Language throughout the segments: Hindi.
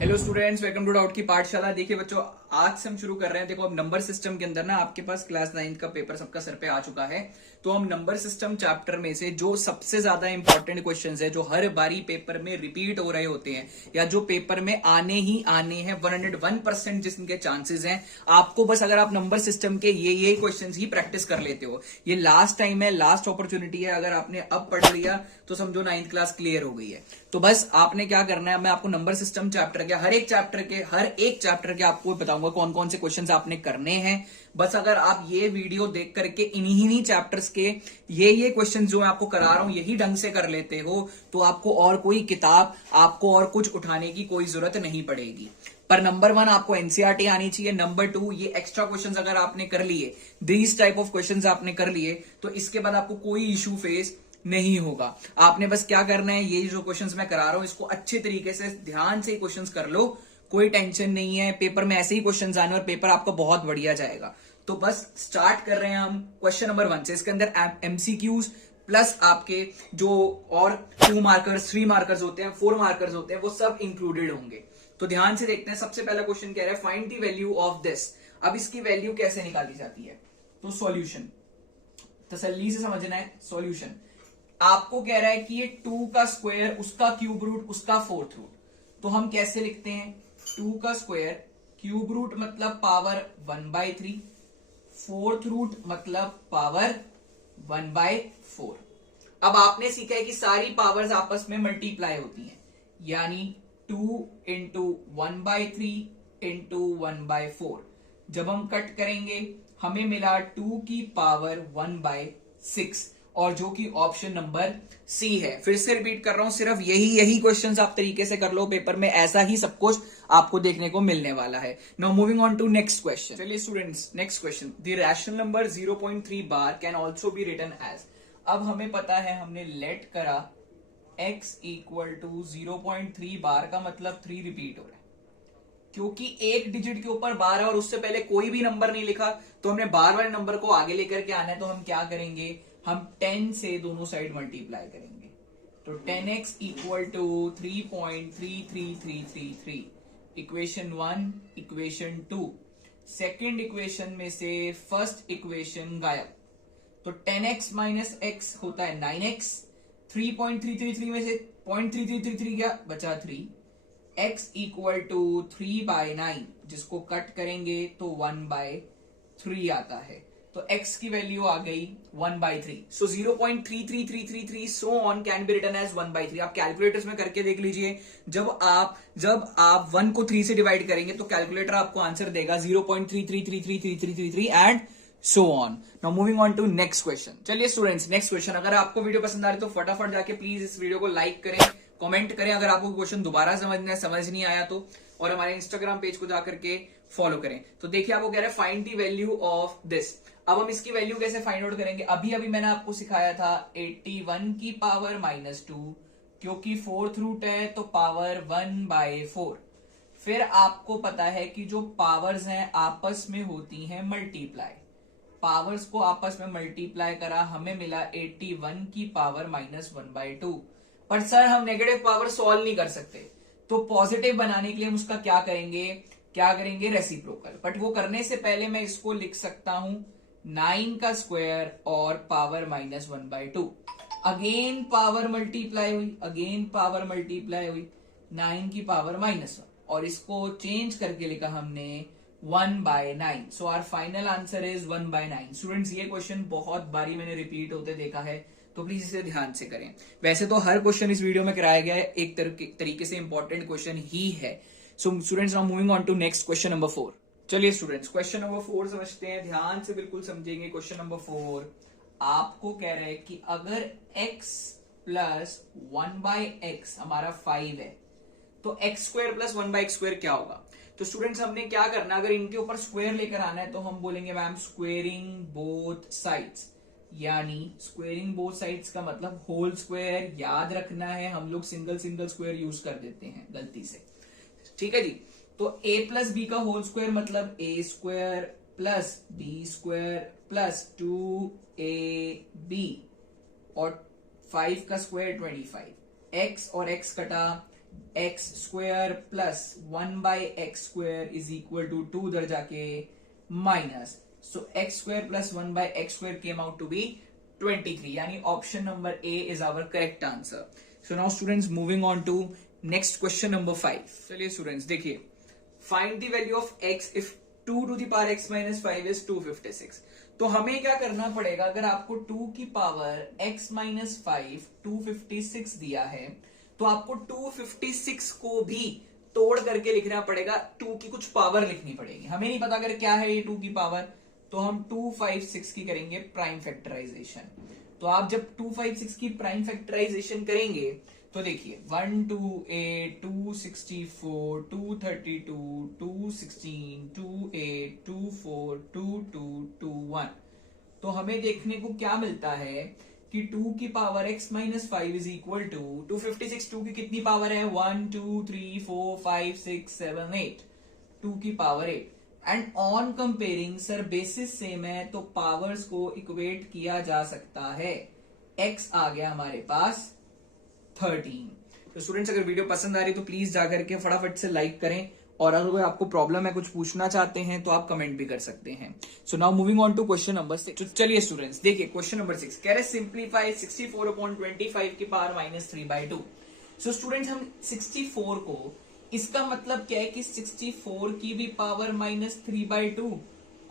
Hello students, welcome to doubt की पाठशाला। देखिए बच्चों, आज से हम शुरू कर रहे हैं। देखो, अब नंबर सिस्टम के अंदर ना आपके पास क्लास 9 का पेपर सबका सर पे आ चुका है। तो हम नंबर सिस्टम चैप्टर में से जो सबसे ज्यादा इंपॉर्टेंट क्वेश्चंस है, जो हर बारी पेपर में रिपीट हो रहे होते हैं या जो पेपर में आने ही आने हैं, 101% जिसके चांसेस हैं, आपको बस अगर आप नंबर सिस्टम के ये क्वेश्चंस ही प्रैक्टिस कर लेते हो, ये लास्ट टाइम है, लास्ट अपॉर्चुनिटी है। अगर आपने अब पढ़ लिया तो समझो 9th क्लास क्लियर हो गई है। तो बस आपने क्या करना है, मैं आपको नंबर सिस्टम चैप्टर के हर एक चैप्टर के आपको बताऊंगा कौन कौन से क्वेश्चंस आपने करने हैं। बस अगर आप ये वीडियो देख करके इन्हीं चैप्टर्स के ये क्वेश्चंस जो मैं आपको करा रहा हूं यही ढंग से कर लेते हो, तो आपको और कोई किताब, आपको और कुछ उठाने की कोई जरूरत नहीं पड़ेगी। पर नंबर 1 आपको एनसीईआरटी आनी चाहिए। नंबर 2 ये एक्स्ट्रा क्वेश्चंस अगर आपने कर लिए, दीज टाइप ऑफ क्वेश्चंस आपने कर लिए, तो इसके बाद आपको कोई इशू फेस नहीं होगा। आपने बस क्या करना है, ये जो क्वेश्चंस मैं करा रहा हूं इसको अच्छे तरीके से ध्यान से क्वेश्चंस कर लो। कोई टेंशन नहीं है, पेपर में ऐसे ही क्वेश्चंस आने और पेपर आपका बहुत बढ़िया जाएगा। तो बस स्टार्ट कर रहे हैं हम क्वेश्चन नंबर 1 से। इसके अंदर एमसीक्यूज प्लस आपके जो और 2 मार्कर्स, 3 मार्कर्स होते हैं, 4 मार्कर्स होते हैं, वो सब इंक्लूडेड होंगे। तो ध्यान से देखते हैं। सबसे पहला क्वेश्चन कह रहा है find the value of this. अब इसकी वैल्यू कैसे निकाली जाती है, तो सॉल्यूशन तसल्ली से समझना है। सॉल्यूशन आपको कह रहा है कि ये 2 का स्क्वायर, उसका क्यूब रूट, उसका फोर्थ रूट, तो हम कैसे लिखते हैं? 2 का स्क्वायर, क्यूब रूट मतलब पावर 1/3, फोर्थ रूट मतलब पावर 1/4। अब आपने सीखा है कि सारी पावर्स आपस में मल्टीप्लाई होती हैं, यानी 2 इंटू 1/3 इंटू 1/4। जब हम कट करेंगे हमें मिला 2 की पावर 1/6, और जो कि ऑप्शन नंबर सी है। फिर से रिपीट कर रहा हूं, सिर्फ यही क्वेश्चंस आप तरीके से कर लो, पेपर में ऐसा ही सब कुछ आपको देखने को मिलने वाला है। Now moving on to next question. चलिए students, next question, the rational number 0.3 bar can also be written as. अब हमें पता है, हमने लेट करा x इक्वल टू 0.3 बार का मतलब 3 रिपीट हो रहा है, क्योंकि एक डिजिट के ऊपर बार है और उससे पहले कोई भी नंबर नहीं लिखा, तो हमने बार वाले नंबर को आगे लेकर के आना है। तो हम क्या करेंगे, हम 10 से दोनों साइड मल्टीप्लाई करेंगे। तो 10x equal to 3.33333। Equation 1, equation 2, second equation में से फर्स्ट इक्वेशन गायब, तो 10x माइनस x होता है 9x। 3.333 में से 0.3333 गया, बचा 3। x इक्वल टू 3/9, जिसको कट करेंगे तो 1/3 आता है। तो x की वैल्यू आ गई 1/3। So 0.33333 so on can be written as 1/3। आप कैलकुलेटर्स में करके देख लीजिए, जब आप 1 को 3 से डिवाइड करेंगे तो कैलकुलेटर आपको आंसर देगा 0.33333333 and so on. Now moving on to next question. चलिए स्टूडेंट्स, नेक्स्ट क्वेश्चन। अगर आपको वीडियो पसंद आ रही तो फटाफट जाके प्लीज इस वीडियो को लाइक करें, कमेंट करें अगर आपको क्वेश्चन दोबारा समझ नहीं आया तो, और हमारे इंस्टाग्राम पेज को जाकर के फॉलो करें। तो देखिए, आपको कह रहे हैं find the value of this. अब हम इसकी वैल्यू कैसे फाइंड आउट करेंगे? अभी मैंने आपको सिखाया था 81 की पावर -2, क्योंकि फोर्थ रूट है तो पावर 1/4। फिर आपको पता है कि जो पावर्स हैं आपस में होती हैं मल्टीप्लाई। पावर्स को आपस में मल्टीप्लाई करा, हमें मिला 81 की पावर -1/2। पर सर हम नेगेटिव पावर सॉल्व नहीं कर सकते, तो पॉजिटिव बनाने के लिए हम उसका क्या करेंगे, रेसिप्रोकल। बट वो करने से पहले मैं इसको लिख सकता हूं 9 का स्क्वायर और पावर -1/2। अगेन पावर मल्टीप्लाई हुई, 9 की पावर -1, और इसको चेंज करके लिखा हमने 1/9। So our final answer is 1/9। Students, ये क्वेश्चन बहुत बारी मैंने रिपीट होते देखा है, तो प्लीज इसे ध्यान से करें। वैसे तो हर क्वेश्चन इस वीडियो में कराया गया है, एक तरीके से इंपॉर्टेंट क्वेश्चन ही है। So students, now moving on to next question number 4। चलिए स्टूडेंट्स, क्वेश्चन नंबर 4 समझते हैं, ध्यान से बिल्कुल समझेंगे। क्वेश्चन नंबर 4 आपको कह रहा है कि अगर x प्लस 1/x हमारा 5 है, तो x² प्लस 1/x² क्या होगा? तो स्टूडेंट्स, हमने क्या करना, अगर इनके ऊपर स्क्वायर लेकर आना है तो हम बोलेंगे मैम स्क्वेयरिंग बोथ साइड्स, यानी स्क्वेयरिंग बोथ साइड्स का मतलब होल स्क्वायर। याद रखना है, हम लोग सिंगल स्क्वायर यूज कर देते हैं गलती से, ठीक है जी। तो a प्लस बी का होल स्क्वायर मतलब a² plus b² plus 2ab, और 5 का स्क्वायर 25। x और x कटा, x square plus 1/x² is equal to 2 उधर जाके minus, so x square plus 1/x² came out to be 23, यानी option number A is our correct answer. So now students moving on to next question number 5. चलिए स्टूडेंट्स देखिए, find the value of x if 2 to the power x minus 5 is 256. तो हमें क्या करना पड़ेगा, अगर आपको 2 की पावर x minus 5 256 दिया है तो आपको 256 को भी तोड़ करके लिखना पड़ेगा, 2 की कुछ पावर लिखनी पड़ेगी. हमें नहीं पता अगर क्या है ये 2 की पावर, तो हम 256 की करेंगे प्राइम फैक्टराइजेशन. तो आप जब 256 की प्राइम फैक्टराइजेशन करेंगे तो देखिए 128 264 232 216 28 24 22 21. तो हमें देखने को क्या मिलता है कि 2 की power x minus 5 is equal to 256. 2 की कितनी पावर है, 1 2 3 4 5 6 7 8, 2 की power 8. And on comparing sir basis same है तो पावर्स को इक्वेट किया जा सकता है. x आ गया हमारे पास 13. तो स्टूडेंट्स अगर वीडियो पसंद आ रही तो प्लीज जाकर के फटाफट से लाइक करें, और अगर आपको प्रॉब्लम है, कुछ पूछना चाहते हैं तो आप कमेंट भी कर सकते हैं. So now moving on to question number 6. चलिए स्टूडेंट्स देखिए क्वेश्चन नंबर 6 कह रहे सिंप्लीफाई 64/25 की पावर -3/2. सो स्टूडेंट्स हम 64 को, इसका मतलब क्या है कि 64 की भी पावर -3/2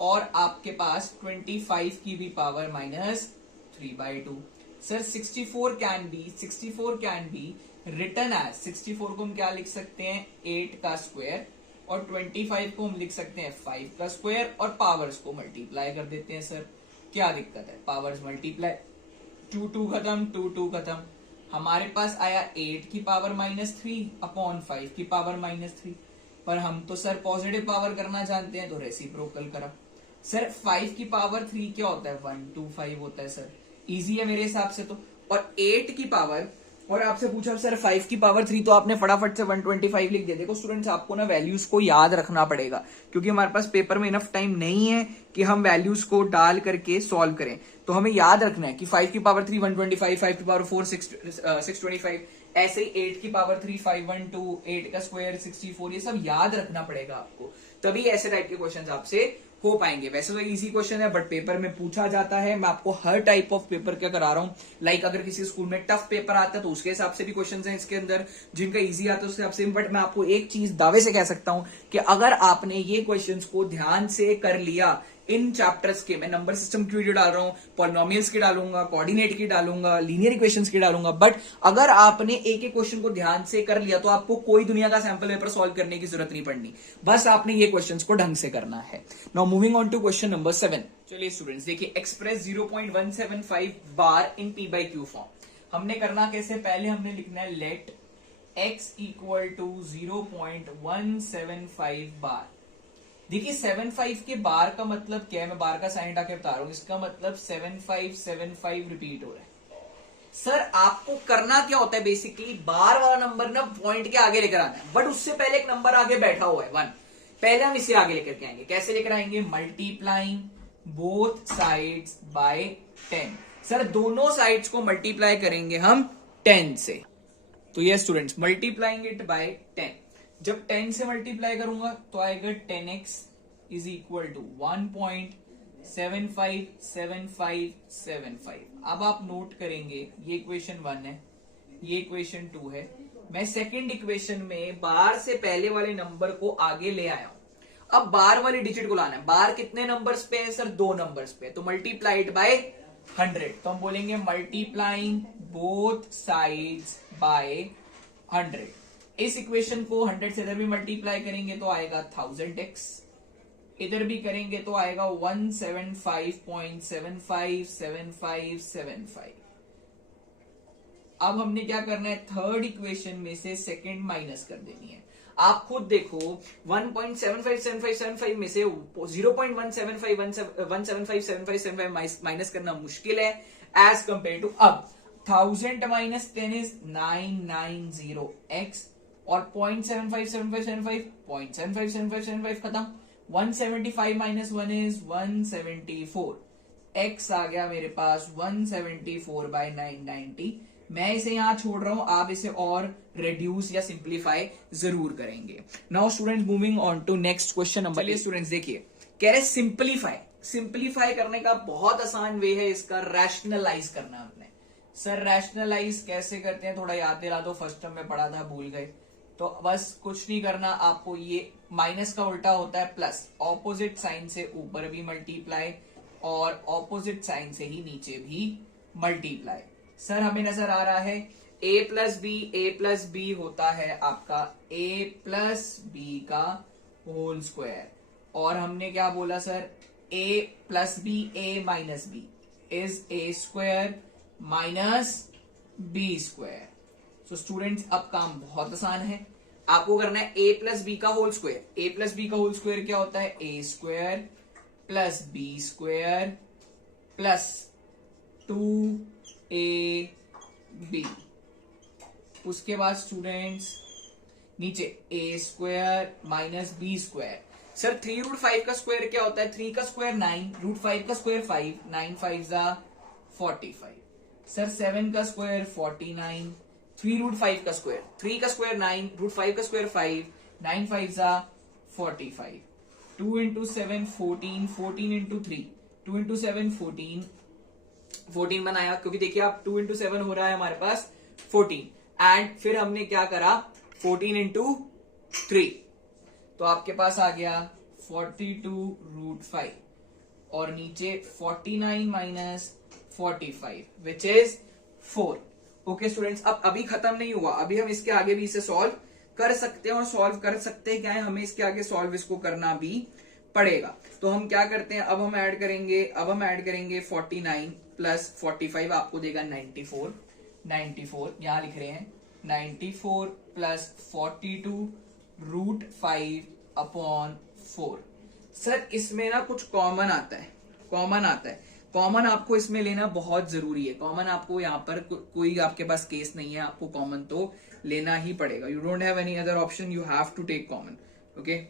और आपके पास 25 की भी power -3/2. Sir 64 can be written as, 64 को हम क्या लिख सकते हैं 8 का स्क्वायर, और 25 को हम लिख सकते हैं 5 का स्क्वायर, और पावर्स को मल्टीप्लाई कर देते हैं. सर क्या दिक्कत है, पावर्स मल्टीप्लाई, 2 खत्म 2 खत्म, हमारे पास आया 8 की पावर -3 अपॉन 5 की पावर -3. पर हम तो सर पॉजिटिव पावर करना जानते हैं तो रेसिप्रोकल करा. सर 5 की पावर 3 क्या होता है, 125 होता है. सर इजी है मेरे हिसाब से तो. और 8 की पावर, और आपसे पूछा सर 5 की पावर 3, तो आपने फटाफट से 125 लिख दिया. देखो स्टूडेंट्स आपको ना वैल्यूज को याद रखना पड़ेगा, क्योंकि हमारे पास पेपर में इनफ टाइम नहीं है कि हम वैल्यूज को डाल करके सॉल्व करें. तो हमें याद रखना है कि 5 की पावर 3 125, 5 की पावर 4 625, ऐसे ही 8 की पावर 3 512, 8 का स्क्वायर 64, ये सब याद रखना पड़ेगा आपको, तभी ऐसे टाइप के क्वेश्चन आपसे हो पाएंगे. वैसे तो इजी क्वेश्चन है बट पेपर में पूछा जाता है. मैं आपको हर टाइप ऑफ पेपर क्या करा रहा हूं, लाइक अगर किसी स्कूल में टफ पेपर आता है तो उसके हिसाब से भी क्वेश्चंस हैं इसके अंदर, जिनका इजी आता है उसके हिसाब से. बट मैं आपको एक चीज दावे से कह सकता हूं कि अगर आपने ये क्वेश्चंस को ध्यान से कर लिया इन चैप्टर्स के, मैं नंबर सिस्टम की वीडियो डाल रहा हूं, पॉलिनोमियल्स की डालूंगा, कोऑर्डिनेट की डालूंगा, लीनियर इक्वेशंस की डालूंगा, बट अगर आपने एक एक क्वेश्चन को ध्यान से कर लिया तो आपको कोई दुनिया का सैंपल पेपर सॉल्व करने की जरूरत नहीं पड़नी, बस आपने ये क्वेश्चंस को ढंग से करना है. Now moving on to question number 7. चलिए स्टूडेंट्स देखिए, एक्सप्रेस 0.175 बार इन p/q फॉर्म. हमने करना कैसे, पहले हमने लिखना है लेट x इक्वल टू 0.175 बार. देखिए 75 के बार का मतलब क्या है, मैं बार का साइन हटा के बता रहा हूं. इसका मतलब 7575 रिपीट हो रहा है. सर आपको करना क्या होता है, बेसिकली बार वाला नंबर ना पॉइंट के आगे लेकर आना है, बट उससे पहले एक नंबर आगे बैठा हुआ है 1. पहले हम इसे आगे लेकर के आएंगे. कैसे लेकर आएंगे, multiplying both sides by 10. Sir दोनों साइड्स को मल्टीप्लाई करेंगे हम 10 से. तो ये स्टूडेंट्स मल्टीप्लाइंग इट बाय 10. जब 10 से मल्टीप्लाई करूंगा तो आएगा 10x इज इक्वल टू 1.757575. अब आप नोट करेंगे ये इक्वेशन 1 है, ये इक्वेशन 2 है. मैं सेकंड इक्वेशन में बार से पहले वाले नंबर को आगे ले आया हूं. अब बार वाली डिजिट को लाना है. बार कितने नंबर्स पे है सर, 2 नंबर्स पे. तो मल्टीप्लाइड बाय 100. तो हम बोलेंगे मल्टीप्लाइंग बोथ साइड्स बाय 100. इस इक्वेशन को 100 से इधर भी मल्टीप्लाई करेंगे तो आएगा 1000x, इधर भी करेंगे तो आएगा 175.757575. अब हमने क्या करना है, थर्ड इक्वेशन में से सेकंड माइनस कर देनी है. आप खुद देखो 1.757575 में से 0.1757575 माइनस करना मुश्किल है एज कंपेयर टू. अब 1000 माइनस 10 इज 990x, और 0.757575 0.757575 खत्म. 175 माइनस 1 इज 174. x आ गया मेरे पास 174/990. मैं इसे यहां छोड़ रहा हूं, आप इसे और रिड्यूस या सिंप्लीफाई जरूर करेंगे। Now student moving on to next question number. चलिए स्टूडेंट्स देखिए, कह रहे सिंप्लीफाई करने का बहुत आसान वे है इसका, रैशनलाइज करना आपने। सर रैशनलाइज कैसे करते हैं, थोड़ा याद दिला दो, फर्स्ट टर्म में पढ़ा था, भूल गए तो बस कुछ नहीं करना आपको। ये माइनस का उल्टा होता है प्लस, ऑपोजिट साइन से ऊपर भी मल्टीप्लाई और ऑपोजिट साइन से ही नीचे भी मल्टीप्लाई। सर हमें नजर आ रहा है a प्लस बी होता है आपका a प्लस बी का होल स्क्वायर, और हमने क्या बोला sir, a plus B a minus B is a square minus B square. So students अब काम बहुत आसान है, आपको करना है a प्लस बी का whole square. a plus B का होल स्क्वायर क्या होता है, a square plus B square plus 2ab। उसके बाद स्टूडेंट्स नीचे a square minus B square. Sir 3√5 का स्क्वायर क्या होता है, 3 का स्क्वायर 9, √5 का स्क्वायर 5, 9 5 45। सर 7 का स्क्वायर 49, 3√5 का स्क्वायर, 3 का स्क्वायर 9, √5 का स्क्वायर 5, 9 5 45। 2 इंटू 7 14, 14 इंटू 3, 2 इंटू 7 14 बनाया, क्योंकि देखिए आप 2 इंटू 7 हो रहा है हमारे पास 14, एंड फिर हमने क्या करा 14 इंटू 3, तो आपके पास आ गया 42√5 और नीचे 49 minus 45 which is 4। Okay students, अब अभी खत्म नहीं हुआ, अभी हम इसके आगे भी इसे सॉल्व कर सकते हैं, और सॉल्व कर सकते हैं क्या है, हमें इसके आगे सॉल्व इसको करना भी पड़ेगा। तो हम क्या करते हैं, अब हम ऐड करेंगे 49 प्लस 45 आपको देगा 94 यहां लिख रहे हैं 94 प्लस 42√5 अपॉन 4। सर इसमें ना कुछ कॉमन आता है, कॉमन आपको इसमें लेना बहुत जरूरी है। कॉमन आपको यहाँ पर कोई आपके पास केस नहीं है, आपको कॉमन तो लेना ही पड़ेगा। You don't have any other option, you have to take common. Okay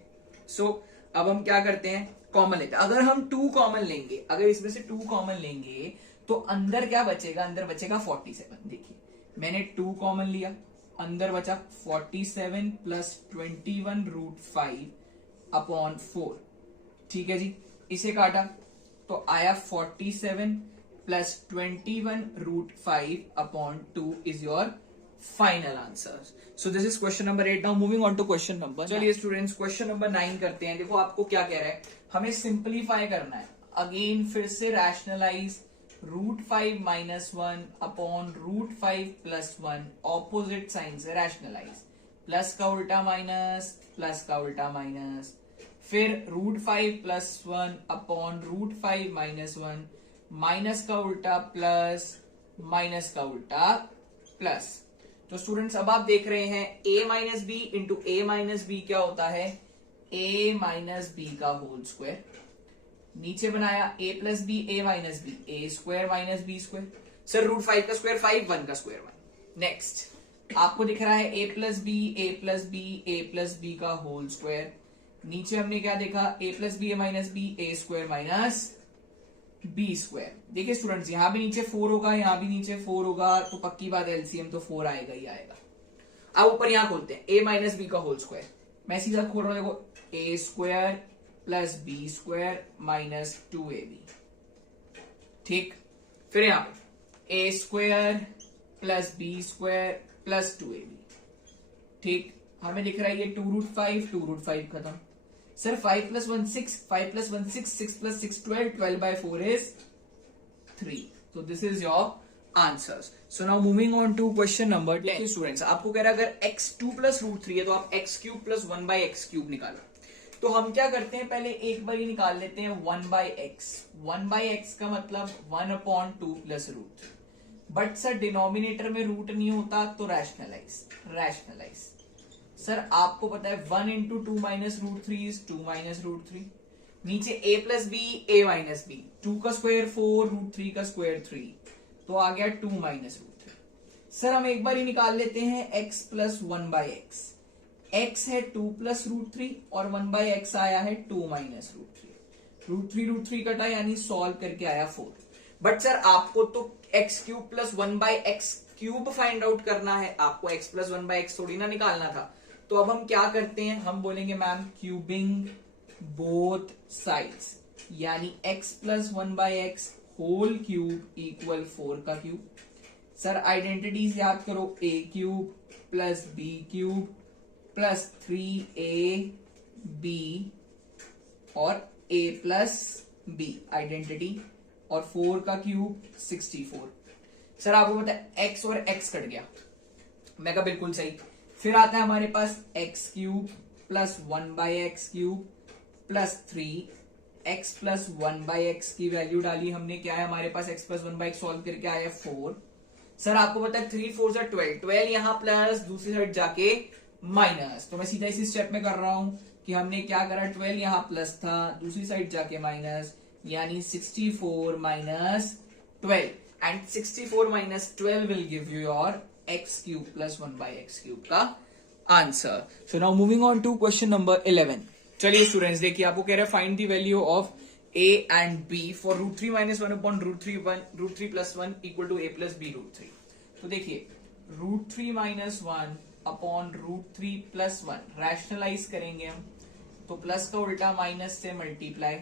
so अब हम क्या करते हैं, कॉमन लेते हैं। अगर हम 2 कॉमन लेंगे, अगर इसमें से 2 कॉमन लेंगे तो अंदर क्या बचेगा, अंदर बचेगा 47। देखिए मैंने 2 कॉमन लिया, अंदर बचा 47 प्लस 21√5 अपॉन 4। ठीक है जी, इसे काटा तो आया 47 plus 21√5 upon 2 is your final answer. So this is question number 8। Now moving on to question number, चलिए स्टूडेंट्स क्वेश्चन नंबर 9 करते हैं। देखो आपको क्या कह रहा है, हमें सिंप्लीफाई करना है। अगेन फिर से rationalise, √5 minus 1 upon √5 plus 1, opposite sign से रैशनलाइज, प्लस का उल्टा माइनस, प्लस का उल्टा माइनस, फिर √5 प्लस 1 अपॉन √5 माइनस 1, माइनस का उल्टा प्लस, माइनस का उल्टा प्लस। तो स्टूडेंट्स अब आप देख रहे हैं a minus B into a minus B क्या होता है, a माइनस बी का होल स्क्वायर। नीचे बनाया a plus B a minus B, a square minus B square. Sir √5 का स्क्वायर 5, 1 का स्क्वायर 1। नेक्स्ट आपको दिख रहा है a plus B a plus B a plus B का होल स्क्वायर। नीचे हमने क्या देखा, a plus B a minus B a square minus B square. देखिए स्टूडेंट्स यहां भी नीचे 4 होगा, यहां भी नीचे 4 होगा, तो पक्की बात एलसीएम तो 4 आएगा ही आएगा। अब ऊपर यहां खोलते हैं a माइनस बी का होल स्क्वायर, मैं सीधा खोल रहा हूं, देखो a square plus B square minus 2ab। ठीक, फिर यहां पे a square plus B square plus 2ab। ठीक, हमें दिख रहा है ये 2√5 खत्म। Sir 5 plus 1 6, 5 plus 1 6, 6 plus 6 12, 12/4 is 3। So this is your answers. So now moving on to question number 10. Students आपको कह रहा है अगर x2 प्लस √3 है तो आप x³ प्लस 1/x³ निकालो। तो हम क्या करते हैं, पहले एक बार ही निकाल लेते हैं 1/x। 1/x का मतलब 1/2 प्लस √3। बट सर डिनोमिनेटर में रूट नहीं होता, तो रैशनलाइज। सर आपको पता है 1 इंटू 2 माइनस √3 इज 2 माइनस √3। नीचे a plus B a minus b, 2 का स्क्वायर 4, √3 का स्क्वायर 3, तो आ गया 2 माइनस √3। सर हम एक बार ही निकाल लेते हैं x प्लस 1/x। x है 2 प्लस √3 और 1/x आया है 2 माइनस √3। √3 कटा यानी सॉल्व करके आया 4। बट सर आपको तो x³ plus 1/x cube find out करना है, आपको x प्लस 1/x थोड़ी ना निकालना था। तो अब हम क्या करते हैं, हम बोलेंगे मैम क्यूबिंग बोथ साइड्स, यानी x plus 1/x whole cube equal 4 का क्यूब। सर आइडेंटिटीज याद करो, a cube plus b cube plus 3ab और a प्लस b आइडेंटिटी, और 4 का क्यूब 64। सर आपको पता है x और x कट गया, मैं कहा बिल्कुल सही। फिर आता है हमारे पास x cube plus 1/x cube plus 3x plus 1/x की वैल्यू डाली हमने, क्या है हमारे पास x प्लस 1/x सॉल्व करके आया 4। सर आपको पता है 3 4 12, 12 यहां प्लस दूसरी साइड जाके माइनस, तो मैं सीधा इसी स्टेप में कर रहा हूं कि हमने क्या करा, 12 यहां प्लस था दूसरी साइड जाके माइनस, यानी 64 minus 12, and 64 minus 12 will give you your x cube plus 1/x cube का answer. So now moving on to question number 11। चलिए स्टूडेंट्स देखिए, आपको कह रहे हैं find the value of a and b for √3 - 1 upon √3 plus 1 equal to a plus b √3। तो देखिए √3 - 1 अपॉन √3 प्लस 1 रैशनलाइज करेंगे हम, तो प्लस का उल्टा माइनस से multiply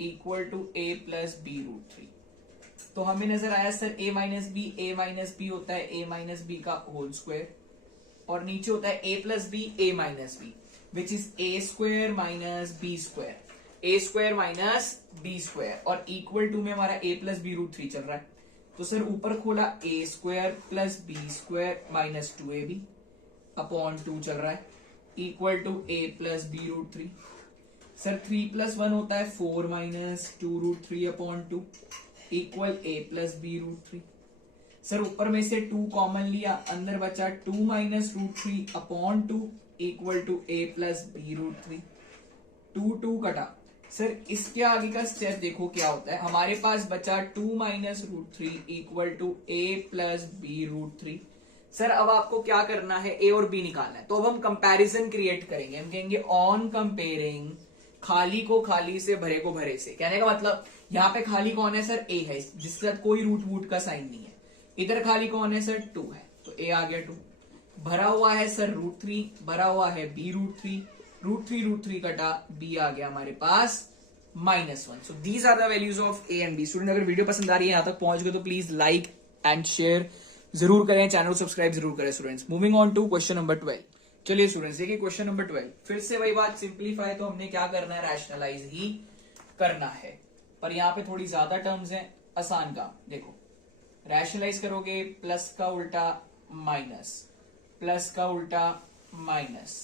equal to a plus b √3। तो हमें नजर आया सर a माइनस बी होता है a माइनस बी का होल स्क्वायर, और नीचे होता है a plus B a minus b, which is a square minus B square, a square minus B square, और इक्वल टू में हमारा a प्लस बी √3 चल रहा है। तो सर ऊपर खोला a square plus B square minus 2ab upon 2 चल रहा है, equal to a plus b √3। Sir 3 plus 1 होता है 4 minus 2 √3 upon 2 equal a plus b √3। Sir ऊपर में से 2 कॉमन लिया, अंदर बचा 2 minus √3 upon 2 equal to a plus b √3। 2 कटा। सर इसके आगे का स्टेप देखो क्या होता है, हमारे पास बचा 2 minus √3 equal to a plus b √3। Sir अब आपको क्या करना है, a और b निकालना है, तो अब हम कंपैरिजन क्रिएट करेंगे। हम कहेंगे ऑन कंपेयरिंग खाली को खाली से भरे को भरे से। कहने का मतलब यहाँ पे खाली कौन है सर, a है, जिसके साथ कोई रूट वूट का साइन नहीं है। इधर खाली कौन है सर, 2 है, तो a आ गया 2। भरा हुआ है सर √3, भरा हुआ है b √3, √3 कटा, b आ गया हमारे पास -1। So these are the values of a and b। Student अगर वीडियो पसंद आ रही है, यहां तक पहुंच गए तो प्लीज लाइक एंड शेयर जरूर करें, चैनल सब्सक्राइब जरूर करें students. Moving on to question number 12। चलिए स्टूडेंट्स देखिए क्वेश्चन नंबर 12, फिर से वही बात, सिंप्लीफाई तो हमने क्या करना है, रैशनलाइज ही करना है, पर यहाँ पे थोड़ी ज्यादा टर्म्स हैं, आसान काम। देखो रैशनलाइज करोगे, प्लस का उल्टा माइनस, प्लस का उल्टा माइनस,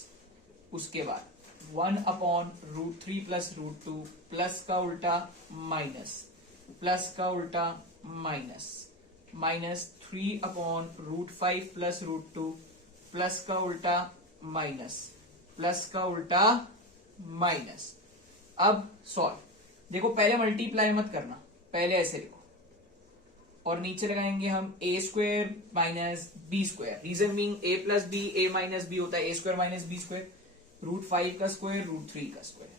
उसके बाद 1 अपॉन √3 प्लस √2, प्लस का उल्टा माइनस, प्लस का उल्टा माइनस, -3 अपॉन √5 प्लस √2, प्लस का उल्टा माइनस, प्लस का उल्टा माइनस। अब सॉल्व, देखो पहले मल्टीप्लाई मत करना, पहले ऐसे लिखो, और नीचे लगाएंगे हम a square minus B square. Reason being a plus B a minus b होता है a square minus B square, √5 का स्क्वायर √3 का स्क्वायर,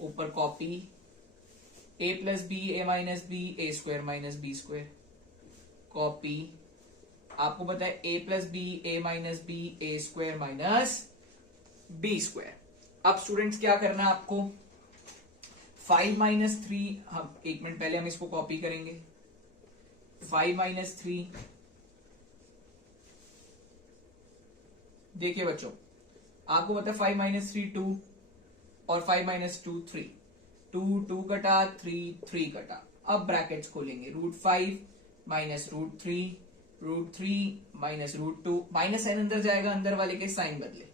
ऊपर copy a plus B a minus B a square minus B square, copy आपको पता है a plus B a minus B a square minus B square. अब स्टूडेंट्स क्या करना है आपको, 5 माइनस 3, हम 1 मिनट पहले हम इसको कॉपी करेंगे, 5 माइनस 3, देखिए बच्चों आपको पता है 5 माइनस 3 2, और 5 माइनस 2 3, 2 कटा, 3 कटा। अब ब्रैकेट्स खोलेंगे, √5 माइनस √3, √3 माइनस √2, माइनस साइन अंदर जाएगा, अंदर वाले के साइन बदले,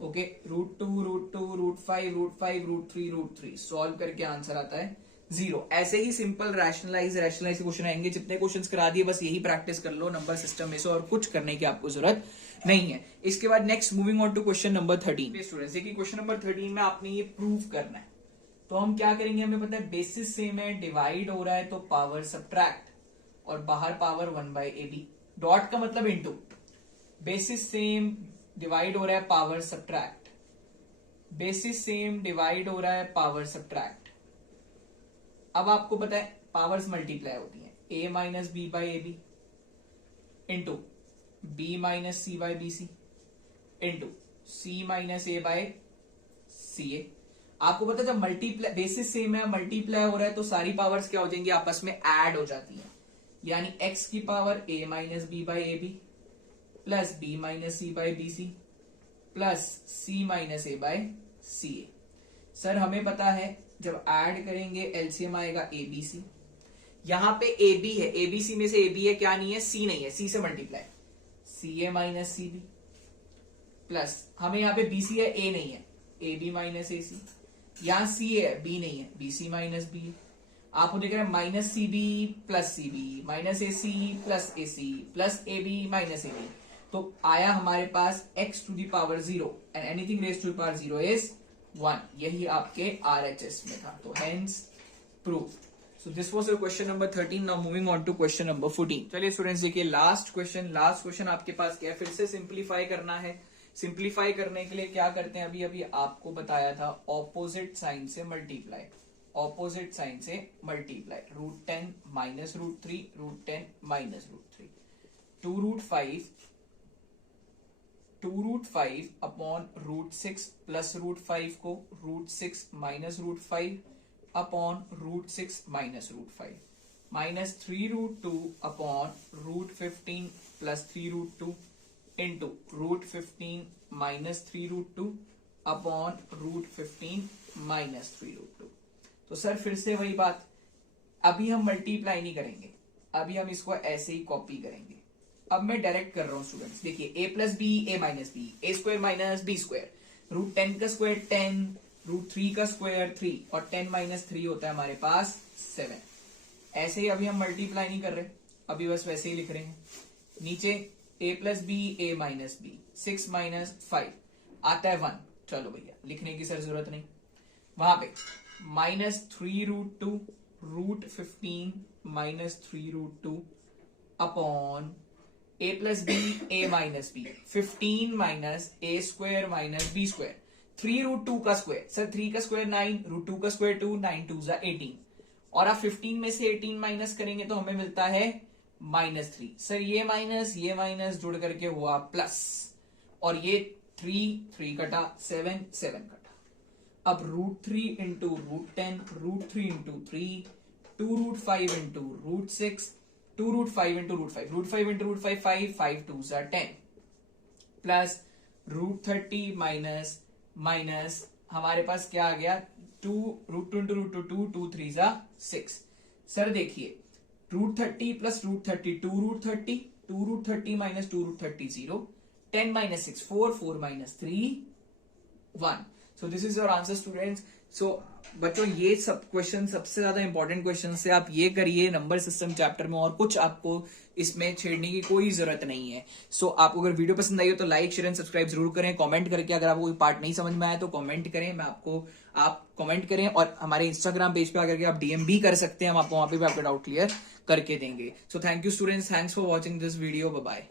ओके, √2 √5 √3 √3, सॉल्व करके आंसर आता है 0। ऐसे ही सिंपल रैशनलाइज के क्वेश्चन आएंगे, जितने क्वेश्चंस करा दिए बस यही प्रैक्टिस कर लो नंबर सिस्टम में से, और कुछ करने की आपको जरूरत नहीं है। इसके बाद next moving on to question number 13। Students देखिए क्वेश्चन नंबर 13 में आपने ये प्रूव करना है, तो हम क्या करेंगे, हमें पता है बेसिस सेम है, डिवाइड हो रहा है तो पावर सब्ट्रैक्ट, और बाहर पावर 1/ab, डॉट का मतलब इनटू, बेसिस सेम डिवाइड हो रहा है power subtract, basis same divide हो रहा है पावर सब्ट्रैक्ट। अब आपको पता है पावर्स मल्टीप्लाई होती हैं, a minus B by A B, into B minus C by B C into C minus A by C A. आपको पता है जब मल्टीप्लाई बेसिस सेम है, मल्टीप्लाई हो रहा है तो सारी पावर्स क्या हो जाएंगी, आपस में ऐड हो जाती हैं। यानी एक्स की power a minus b by a b plus b minus C by B c plus c minus A by C a. Sir हमें पता है जब ऐड करेंगे एलसीएम आएगा ए बी सी। यहां पे ए बी है, ए बी सी में से ए बी है, क्या नहीं है, सी नहीं है, सी से मल्टीप्लाई सी ए माइनस सी बी प्लस हमें यहाँ पे बी सी है, ए नहीं है, ए बी माइनस ए सी। यहां सी है, बी नहीं है, बी सी माइनस बी। आपको देख रहे हैं minus c b plus c b minus a c plus a c plus a b minus a b. तो आया हमारे पास x to the power 0 and anything raise to the power 0 is 1। यही आपके RHS में था, तो hence prove. So this was your question number 13। Now moving on to question number 14। चलिए स्टूडेंट्स देखिए लास्ट क्वेश्चन आपके पास क्या है, फिर से सिंप्लीफाई करना है। सिंप्लीफाई करने के लिए क्या करते हैं, अभी अभी आपको बताया था ऑपोजिट साइन से मल्टीप्लाई, ऑपोजिट साइन से multiply. √10 minus √3 √10 minus √3 2√5 upon √6 plus √5 को √6 minus √5 upon √6 minus √5 minus 3√2 upon √15 plus 3√2 into √15 minus 3√2 upon √15 minus 3√2। तो सर फिर से वही बात, अभी हम मल्टीप्लाई नहीं करेंगे, अभी हम इसको ऐसे ही कॉपी करेंगे। अब मैं डायरेक्ट कर रहा हूं स्टूडेंट्स, देखिए ए plus b a minus B A square minus B square, √10 का स्क्वायर 10, √3 का स्क्वायर 3 और 10 माइनस 3 होता है हमारे पास 7। ऐसे ही अभी हम मल्टीप्लाई नहीं कर रहे, अभी बस वैसे ही लिख रहे हैं। नीचे a plus b a minus b 6 minus 5 आता है 1। चलो भैया लिखने की सर जरूरत नहीं, वहां पे minus 3√2 √15 minus 3√2 upon a plus b a minus b 15 minus a square minus B square 3√2 का स्क्वायर, सर 3 का स्क्वायर 9 √2 का स्क्वायर 2 9 2 18 और आप 15 में से 18 माइनस करेंगे तो हमें मिलता है -3। सर ये माइनस जुड़ करके हुआ प्लस और ये 3 कटा 7 कटा। अब √3 into √10 √3 into 3 2√5 into √6 2√5 into √5 √5 into √5 5 5 2 10 plus √30 minus हमारे पास क्या आ गया 2 √2 इंटू √2 2 3 6। सर देखिए √30 plus √30 2√30 2√30 minus 2√30 0 10 minus 6 4 4 minus 3 1। So this is your answer students. So बच्चों ये सब क्वेश्चन सबसे ज्यादा इंपॉर्टेंट क्वेश्चन से आप ये करिए नंबर सिस्टम चैप्टर में, और कुछ आपको इसमें छेड़ने की कोई जरूरत नहीं है। सो आपको अगर वीडियो पसंद आई हो तो लाइक शेयर एंड सब्सक्राइब जरूर करें। कमेंट करके अगर आपको कोई पार्ट नहीं समझ में आया तो कमेंट करें, आप कमेंट करें और हमारे इंस्टाग्राम पेज पे आकर के आप डीएम भी कर सकते हैं, हम आपको वहां पे भी आपका डाउट क्लियर करके देंगे। So thank you students, thanks for watching this video, bye bye.